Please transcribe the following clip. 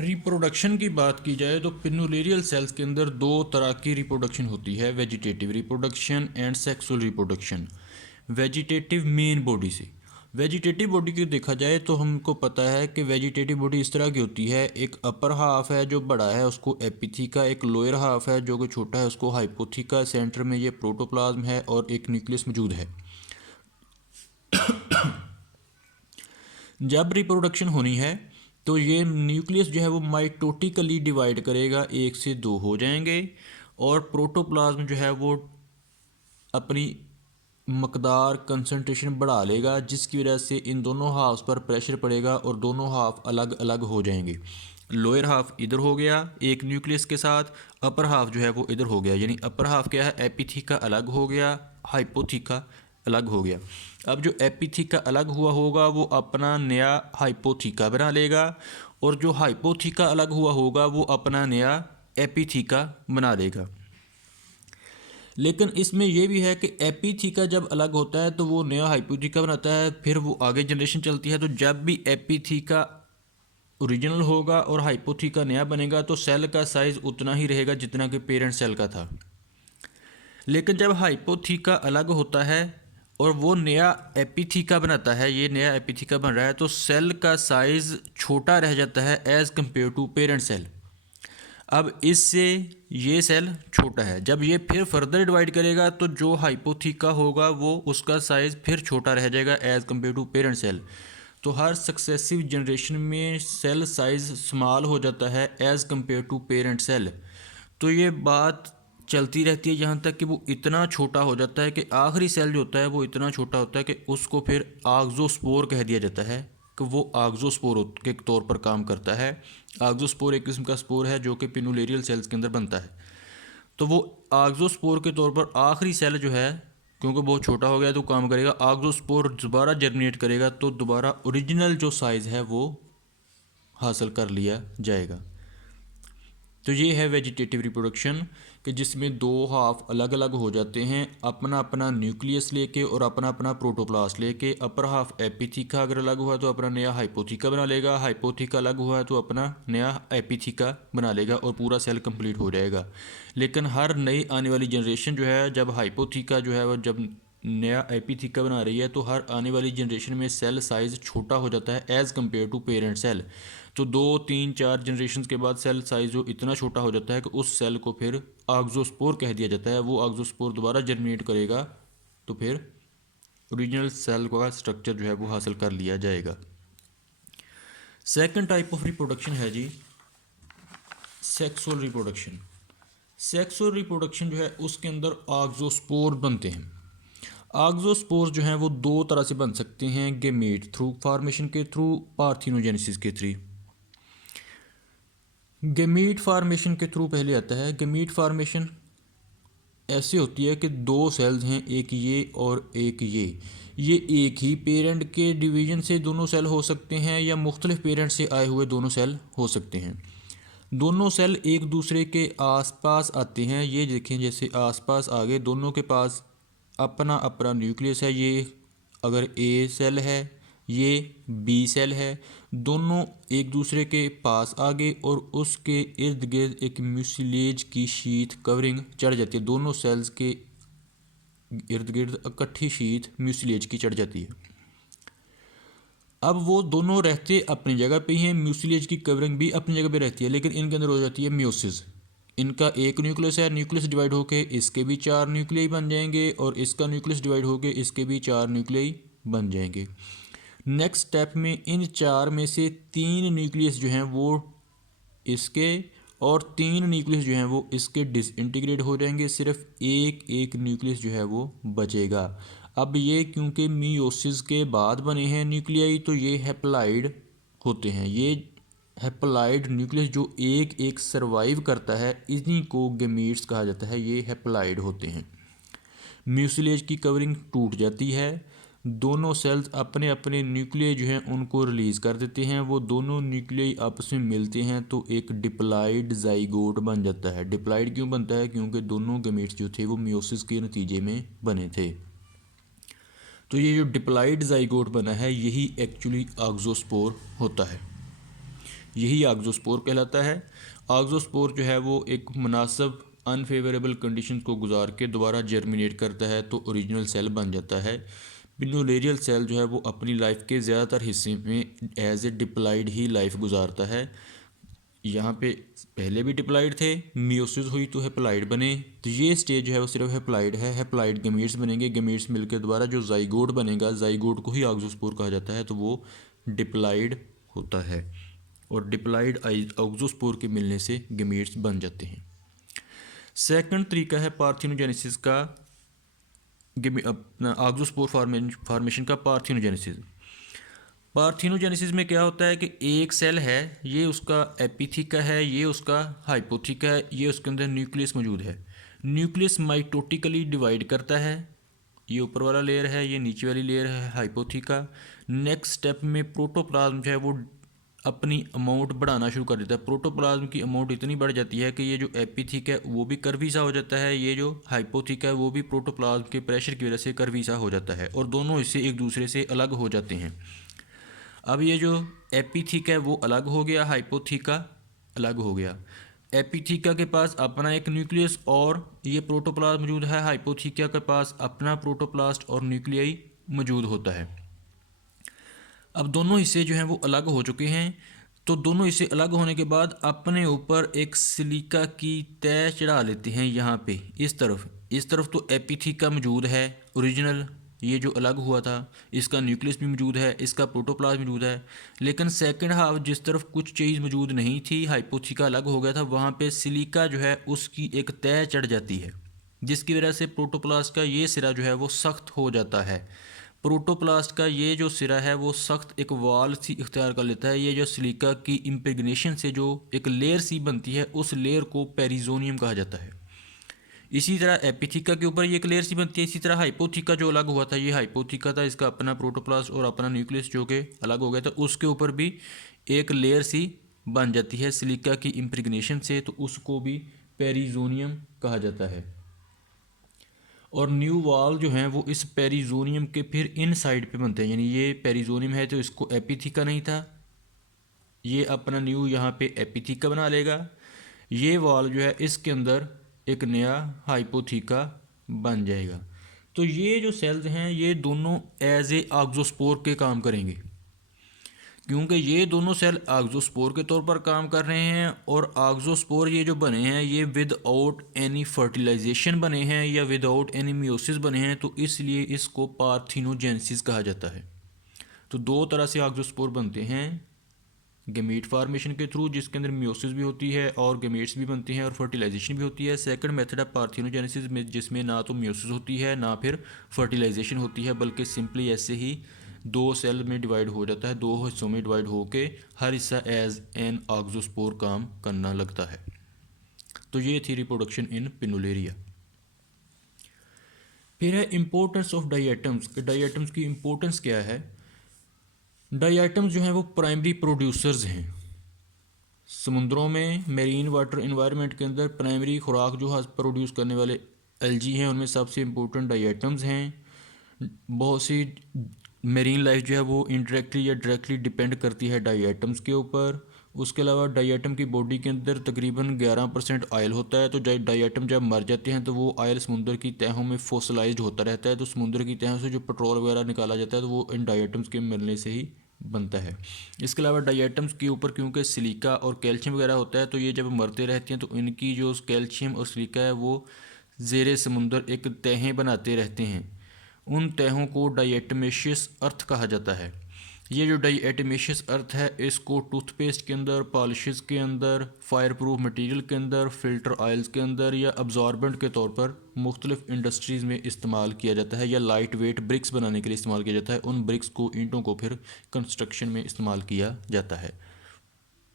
Reproduction की बात की जाए तो पिनुलेरियल सेल्स के अंदर दो तरह की रिप्रोडक्शन होती है, vegetative reproduction and sexual reproduction. Vegetative main body से, वेजिटेटिव बॉडी की देखा जाए तो हमको पता है कि वेजिटेटिव बॉडी इस तरह की होती है। एक अपर हाफ है जो बड़ा है उसको एपिथीका, एक लोअर हाफ है जो कि छोटा है उसको हाइपोथीका, सेंटर में ये प्रोटोप्लाज्म है और एक न्यूक्लियस मौजूद है। जब रिप्रोडक्शन होनी है तो ये न्यूक्लियस जो है वो माइटोटिकली डिवाइड करेगा, एक से दो हो जाएंगे और प्रोटोप्लाज्म जो है वो अपनी मकदार कंसंट्रेशन बढ़ा लेगा, जिसकी वजह से इन दोनों हाफ्स पर प्रेशर पड़ेगा और दोनों हाफ अलग अलग हो जाएंगे। लोअर हाफ इधर हो गया एक न्यूक्लियस के साथ, अपर हाफ जो है वो इधर हो गया, यानी अपर हाफ क्या है, एपिथीका अलग हो गया, हाइपोथीका अलग हो गया। अब जो एपिथीका अलग हुआ होगा वो अपना नया हाइपोथीका बना लेगा और जो हाइपोथीका अलग हुआ होगा वो अपना नया एपिथीका बना लेगा। लेकिन इसमें यह भी है कि एपिथीका जब अलग होता है तो वो नया हाइपोथीका बनाता है, फिर वो आगे जनरेशन चलती है। तो जब भी एपिथीका ओरिजिनल होगा और हाइपोथीका नया बनेगा तो सेल का साइज़ उतना ही रहेगा जितना कि पेरेंट सेल का था। लेकिन जब हाइपोथीका अलग होता है और वो नया एपिथीका बनाता है, ये नया एपिथीका बन रहा है, तो सेल का साइज़ छोटा रह जाता है as compare to parent cell. अब इससे ये सेल छोटा है, जब ये फिर फर्दर डिवाइड करेगा तो जो हाइपोथीका होगा वो उसका साइज़ फिर छोटा रह जाएगा as compare to parent cell. तो हर सक्सेसिव जनरेशन में सेल साइज़ स्मॉल हो जाता है as compare to parent cell. तो ये बात चलती रहती है यहाँ तक कि वो इतना छोटा हो जाता है कि आखिरी सेल जो होता है वो इतना छोटा होता है कि उसको फिर आक्सोस्पोर कह दिया जाता है, कि वो आक्सोस्पोर के तौर पर काम करता है। आक्सोस्पोर एक किस्म का स्पोर है जो कि पिनुलेरियल सेल्स के अंदर बनता है। तो वो आक्सोस्पोर के तौर पर आखिरी सेल जो है, क्योंकि बहुत छोटा हो गया तो काम करेगा, आक्सोस्पोर दोबारा जर्मिनेट करेगा तो दोबारा ओरिजिनल जो साइज़ है वो हासिल कर लिया जाएगा। तो ये है वेजिटेटिव रिप्रोडक्शन, कि जिसमें दो हाफ अलग अलग हो जाते हैं, अपना अपना न्यूक्लियस लेके और अपना अपना प्रोटोप्लास्ट लेके। अपर हाफ एपिथीका अगर अलग हुआ तो अपना नया हाइपोथीका बना लेगा, हाइपोथीका अलग हुआ तो अपना नया एपिथीका बना लेगा और पूरा सेल कंप्लीट हो जाएगा। लेकिन हर नई आने वाली जनरेशन जो है, जब हाइपोथीका जो है वो जब नया एपिथीका बना रही है तो हर आने वाली जनरेशन में सेल साइज़ छोटा हो जाता है as compare to parent cell. तो 2 3 4 जनरेशन के बाद सेल साइज़ जो इतना छोटा हो जाता है कि उस सेल को फिर आक्सोस्पोर कह दिया जाता है। वो आक्सोस्पोर दोबारा जर्मिनेट करेगा तो फिर ओरिजिनल सेल का स्ट्रक्चर जो है वो हासिल कर लिया जाएगा। सेकंड टाइप ऑफ रिप्रोडक्शन है जी सेक्सुअल रिप्रोडक्शन। सेक्सुअल रिप्रोडक्शन जो है उसके अंदर आक्सोस्पोर बनते हैं। आक्सोस्पोर जो हैं वो दो तरह से बन सकते हैं, गेमेट थ्रू फॉर्मेशन के थ्रू, पार्थिनोजेनेसिस के थ्रू। गेमीट फार्मेशन के थ्रू पहले आता है। गेमीट फार्मेशन ऐसे होती है कि दो सेल्स हैं, एक ये और एक ये एक ही पेरेंट के डिवीजन से दोनों सेल हो सकते हैं या मुख्तलिफ पेरेंट से आए हुए दोनों सेल हो सकते हैं। दोनों सेल एक दूसरे के आसपास आते हैं, ये देखें जैसे आसपास आ गए, दोनों के पास अपना अपना न्यूक्लियस है। ये अगर ए सेल है, ये बी सेल है, दोनों एक दूसरे के पास आ गए और उसके इर्द गिर्द एक म्यूसिलेज की शीट कवरिंग चढ़ जाती है। दोनों सेल्स के इर्द गिर्द इकट्ठी शीट म्यूसिलेज की चढ़ जाती है। अब वो दोनों रहते अपनी जगह पे ही हैं, म्यूसिलेज की कवरिंग भी अपनी जगह पे रहती है, लेकिन इनके अंदर हो जाती है म्यूसिस। इनका एक न्यूक्लियस है, न्यूक्लियस डिवाइड होके इसके भी 4 न्यूक्लियाई बन जाएंगे और इसका न्यूक्लियस डिवाइड होके इसके भी 4 न्यूक्लियाई बन जाएंगे। नेक्स्ट स्टेप में इन 4 में से 3 न्यूक्लियस जो हैं वो इसके और 3 न्यूक्लियस जो हैं वो इसके डिसइंटीग्रेट हो जाएंगे, सिर्फ एक एक न्यूक्लियस जो है वो बचेगा। अब ये क्योंकि मियोसिस के बाद बने हैं न्यूक्लियाई तो ये हैप्लाइड होते हैं। ये हैप्लाइड न्यूक्लियस जो एक एक सर्वाइव करता है, इन्हीं को गेमीट्स कहा जाता है, ये हैप्लाइड होते हैं। म्यूसिलेज की कवरिंग टूट जाती है, दोनों सेल्स अपने अपने न्यूक्लियाई जो हैं उनको रिलीज़ कर देते हैं, वो दोनों न्यूक्लियाई आपस में मिलते हैं तो एक डिप्लाइड जाइगोट बन जाता है। डिप्लाइड क्यों बनता है? क्योंकि दोनों गेमेट्स जो थे वो मियोसिस के नतीजे में बने थे। तो ये जो डिप्लाइड जाइगोट बना है यही एक्चुअली आक्सोस्पोर होता है। यही आक्ज़ोस्पोर कहलाता है। आक्ज़ोस्पोर जो है वो एक मुनासिब अनफेवरेबल कंडीशंस को गुजार के दोबारा जर्मिनेट करता है तो ओरिजिनल सेल बन जाता है। पिनुलेरियल सेल जो है वो अपनी लाइफ के ज़्यादातर हिस्से में एज ए डिप्लाइड ही लाइफ गुजारता है। यहाँ पे पहले भी डिप्लाइड थे, मियोसिस हुई तो हेप्लाइड बने। तो ये स्टेज जो है वो सिर्फ हेप्लाइड है। हेप्लाइड गमीट्स बनेंगे, गमीट्स मिलकर दोबारा जो जाइगोट बनेगा, जाइगोट को ही आक्ज़ोस्पोर कहा जाता है, तो वो डिप्लाइड होता है और डिप्लाइड आक्ज़ोस्पोर के मिलने से गमीट्स बन जाते हैं। सेकंड तरीका है पार्थिनोजेनेसिस का, अपना आक्ज़ोस्पोर फॉर्मेशन का पार्थिनोजेनेसिस। पार्थिनोजेनेसिस में क्या होता है कि एक सेल है, ये उसका एपिथीका है, ये उसका हाइपोथीका है, ये उसके अंदर न्यूक्लियस मौजूद है। न्यूक्लियस माइटोटिकली डिवाइड करता है, ये ऊपर वाला लेयर है, ये नीचे वाली लेयर है हाइपोथीका। नेक्स्ट स्टेप में प्रोटोप्लाज्म जो है वो अपनी अमाउंट बढ़ाना शुरू कर देता है। प्रोटोप्लाज्म की अमाउंट इतनी बढ़ जाती है कि ये जो एपिथीका है वो भी कर्वी सा हो जाता है, ये जो हाइपोथीका है वो भी प्रोटोप्लाज्म के प्रेशर की वजह से कर्वी सा हो जाता है और दोनों हिस्से एक दूसरे से अलग हो जाते हैं। अब ये जो एपिथीका है वो अलग हो गया, हाइपोथीका अलग हो गया। एपिथीका के पास अपना एक न्यूक्लियस और ये प्रोटोप्लास्ट मौजूद है, हाइपोथीका के पास अपना प्रोटोप्लास्ट और न्यूक्लियाई मौजूद होता है। अब दोनों हिस्से जो हैं वो अलग हो चुके हैं, तो दोनों हिस्से अलग होने के बाद अपने ऊपर एक सिलिका की तह चढ़ा लेते हैं। यहाँ पे इस तरफ तो एपिथीका मौजूद है ओरिजिनल, ये जो अलग हुआ था, इसका न्यूक्लियस भी मौजूद है, इसका प्रोटोप्लाज्म मौजूद है। लेकिन सेकंड हाफ जिस तरफ कुछ चीज़ मौजूद नहीं थी, हाइपोथीका अलग हो गया था, वहाँ पे सिलिका जो है उसकी एक तह चढ़ जाती है, जिसकी वजह से प्रोटोप्लास्ट का ये सिरा जो है वो सख्त हो जाता है। प्रोटोप्लास्ट का ये जो सिरा है वो सख्त एक वाल सी इख्तियार कर लेता है। ये जो सिलिका की इम्प्रेगनेशन से जो एक लेयर सी बनती है, उस लेयर को पेरिजोनियम कहा जाता है। इसी तरह एपिथीका के ऊपर ये एक लेयर सी बनती है। इसी तरह हाइपोथीका जो अलग हुआ था, ये हाइपोथीका था, इसका अपना प्रोटोप्लास्ट और अपना न्यूक्लियस जो कि अलग हो गया था, उसके ऊपर भी एक लेयर सी बन जाती है सिलिका की इम्प्रेगनेशन से, तो उसको भी पेरिजोनियम कहा जाता है। और न्यू वॉल जो हैं वो इस पेरिजोनियम के फिर इन साइड पे बनते हैं, यानी ये पेरिजोनियम है तो इसको एपिथीका नहीं था, ये अपना न्यू यहाँ पे एपिथीका बना लेगा। ये वॉल जो है इसके अंदर एक नया हाइपोथीका बन जाएगा। तो ये जो सेल्स हैं ये दोनों एज ए आक्ज़ोस्पोर के काम करेंगे, क्योंकि ये दोनों सेल आक्ज़ोस्पोर के तौर पर काम कर रहे हैं। और आक्ज़ोस्पोर ये जो बने हैं ये विदाउट एनी फर्टिलाइजेशन बने हैं या विदाउट एनी मियोसिस बने हैं, तो इसलिए इसको पार्थिनोजेनेसिस कहा जाता है। तो दो तरह से आक्ज़ोस्पोर बनते हैं, गमीट फार्मेशन के थ्रू, जिसके अंदर मियोसिस भी होती है और गमीट्स भी बनती हैं और फर्टिलाइजेशन भी होती है। सेकंड मेथड है पार्थिनोजेनेसिस में, जिसमें ना तो मियोसिस होती है ना फिर फर्टिलाइजेशन होती है, बल्कि सिंपली ऐसे ही दो सेल में डिवाइड हो जाता है, दो हिस्सों में डिवाइड होके हर हिस्सा एज एन आक्ज़ोस्पोर काम करना लगता है। तो ये थी रिप्रोडक्शन इन पिनुलेरिया। फिर है इम्पोर्टेंस ऑफ डाइएटम्स। डाइएटम्स की इम्पोर्टेंस क्या है। डाइएटम्स जो हैं वो प्राइमरी प्रोड्यूसर्स हैं। समुद्रों में मेरीन वाटर इन्वायरमेंट के अंदर प्राइमरी खुराक जो प्रोड्यूस करने वाले एल्जी हैं, उनमें सबसे इम्पोर्टेंट डाइएटम्स हैं। बहुत सी मेरीन लाइफ जो है वो इंडायरेक्टली या डायरेक्टली डिपेंड करती है डाइएटम्स के ऊपर। उसके अलावा डाइएटम की बॉडी के अंदर तकरीबन 11% ऑयल होता है। तो डाइएटम जब मर जाते हैं तो वो ऑयल समुद्र की तहों में फॉसिलाइज्ड होता रहता है। तो समुद्र की तहों से जो पेट्रोल वगैरह निकाला जाता है तो वो इन डाइएटम्स के मिलने से ही बनता है। इसके अलावा डाइएटम्स के ऊपर क्योंकि सिलिका और कैल्शियम वगैरह होता है, तो ये जब मरते रहते हैं तो इनकी जो कैल्शियम और सिलिका है वो ज़ेरे समुंदर एक तहें बनाते रहते हैं। उन तहों को डाइएटमेशियस अर्थ कहा जाता है। ये जो डाइएटमेशियस अर्थ है इसको टूथपेस्ट के अंदर, पॉलिशेस के अंदर, फायर प्रूफ मटीरियल के अंदर, फ़िल्टर ऑयल्स के अंदर या अब्जॉर्बेंट के तौर पर मुख्तलिफ इंडस्ट्रीज़ में इस्तेमाल किया जाता है, या लाइट वेट ब्रिक्स बनाने के लिए इस्तेमाल किया जाता है। उन ब्रिक्स को, ईंटों को फिर कंस्ट्रक्शन में इस्तेमाल किया जाता है।